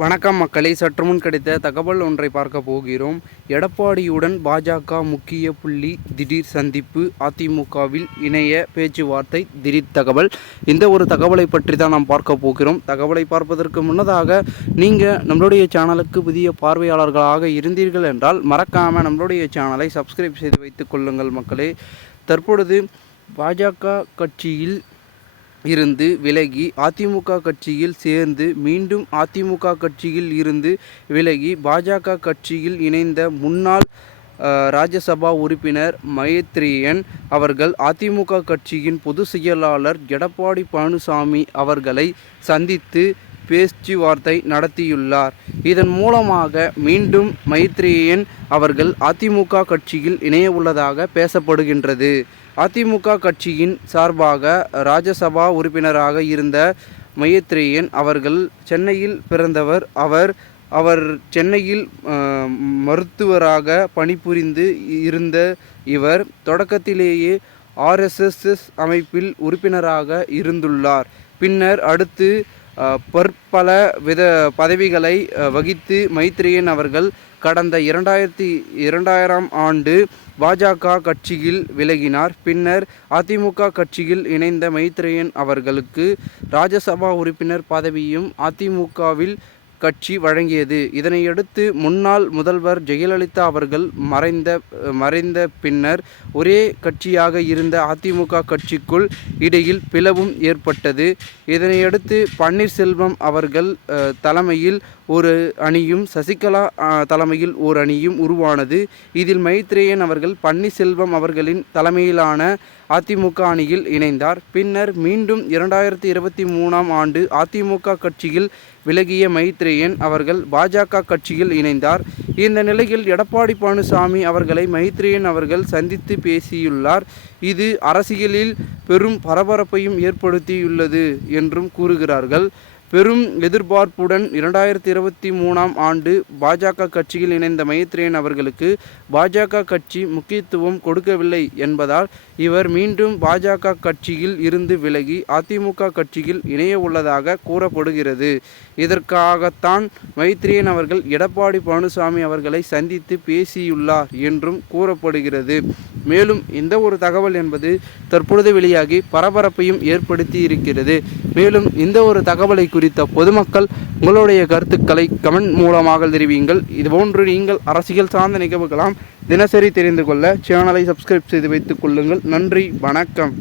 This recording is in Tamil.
வணக்கம் மக்களே, சற்று முன் கிடைத்த தகவல் ஒன்றை பார்க்க போகிறோம். எடப்பாடியுடன் பாஜக முக்கிய புள்ளி திடீர் சந்திப்பு, அதிமுகவில் இணைய பேச்சுவார்த்தை, திடீர் தகவல். இந்த ஒரு தகவலை பற்றி தான் நாம் பார்க்க போகிறோம். தகவலை பார்ப்பதற்கு முன்னதாக நீங்கள் நம்மளுடைய சேனலுக்கு புதிய பார்வையாளர்களாக இருந்தீர்கள் என்றால் மறக்காமல் நம்மளுடைய சேனலை சப்ஸ்கிரைப் செய்து வைத்துக் கொள்ளுங்கள் மக்களே. தற்பொழுது பாஜக கட்சியில் இருந்து விலகி அதிமுக கட்சியில் சேர்ந்து மீண்டும் அதிமுக கட்சியில் இருந்து விலகி பாஜக கட்சியில் இணைந்த முன்னாள் ராஜ்யசபா உறுப்பினர் மைத்ரேயன் அவர்கள் அதிமுக கட்சியின் பொதுச் செயலாளர் எடப்பாடி பழனிசாமி அவர்களை சந்தித்து பேச்சுவார்த்தை நடத்தியுள்ளார். இதன் மூலமாக மீண்டும் மைத்ரேயன் அவர்கள் அதிமுக கட்சியில் இணைய உள்ளதாக பேசப்படுகின்றது. அதிமுக கட்சியின் சார்பாக ராஜ்யசபா உறுப்பினராக இருந்த மைத்ரேயன் அவர்கள் சென்னையில் பிறந்தவர். அவர் சென்னையில் மருத்துவராக பணிபுரிந்து இருந்த இவர் தொடக்கத்திலேயே RSS அமைப்பில் உறுப்பினராக இருந்துள்ளார். பின்னர் அடுத்து பற்பல வித பதவிகளை வகித்து மைத்ரேயன் அவர்கள் கடந்த 2000ஆம் ஆண்டு பாஜக கட்சியில் விலகினார். பின்னர் அதிமுக கட்சியில் இணைந்த மைத்ரேயன் அவர்களுக்கு ராஜ்யசபா உறுப்பினர் பதவியும் அதிமுகவில் கட்சி வழங்கியது. இதனையடுத்து முன்னாள் முதல்வர் ஜெயலலிதா அவர்கள் மறைந்த பின்னர் ஒரே கட்சியாக இருந்த அதிமுக கட்சிக்குள் இடையில் பிளவும் ஏற்பட்டது. இதனையடுத்து பன்னீர்செல்வம் அவர்கள் தலைமையில் ஒரு அணியும் சசிகலா தலைமையில் ஒரு அணியும் உருவானது. இதில் மைத்ரேயன் அவர்கள் பன்னீர்செல்வம் அவர்களின் தலைமையிலான அதிமுக அணியில் இணைந்தார். பின்னர் மீண்டும் 2023ஆம் ஆண்டு அதிமுக கட்சியில் விலகிய மைத்ரேயன் அவர்கள் பாஜக கட்சியில் இணைந்தார். இந்த நிலையில் எடப்பாடி பழனிசாமி அவர்களை மைத்ரேயன் அவர்கள் சந்தித்து பேசியுள்ளார். இது அரசியலில் பெரும் பரபரப்பையும் ஏற்படுத்தியுள்ளது என்றும் கூறுகிறார்கள். பெரும் எதிர்பார்ப்புடன் 2023ஆம் ஆண்டு பாஜக கட்சியில் இணைந்த மைத்ரேயன் அவர்களுக்கு பாஜக கட்சி முக்கியத்துவம் கொடுக்கவில்லை என்பதால் இவர் மீண்டும் பாஜக கட்சியில் இருந்து விலகி அதிமுக கட்சியில் இணைய உள்ளதாக கூறப்படுகிறது. இதற்காகத்தான் மைத்ரேயன் அவர்கள் எடப்பாடி பழனிசாமி அவர்களை சந்தித்து பேசியுள்ளார் என்றும் கூறப்படுகிறது. மேலும் இந்த ஒரு தகவல் என்பது தற்பொழுது வெளியாகி பரபரப்பையும் ஏற்படுத்தி இருக்கிறது. மேலும் இந்த ஒரு தகவலை குறித்த பொதுமக்கள் உங்களுடைய கருத்துக்களை கமெண்ட் மூலமாக தெரிவியுங்கள். இதுபோன்று நீங்கள் அரசியல் சார்ந்த நிகழ்வுகளாம் தினசரி தெரிந்து கொள்ள சேனலை சப்ஸ்கிரைப் செய்து வைத்துக் கொள்ளுங்கள். நன்றி, வணக்கம்.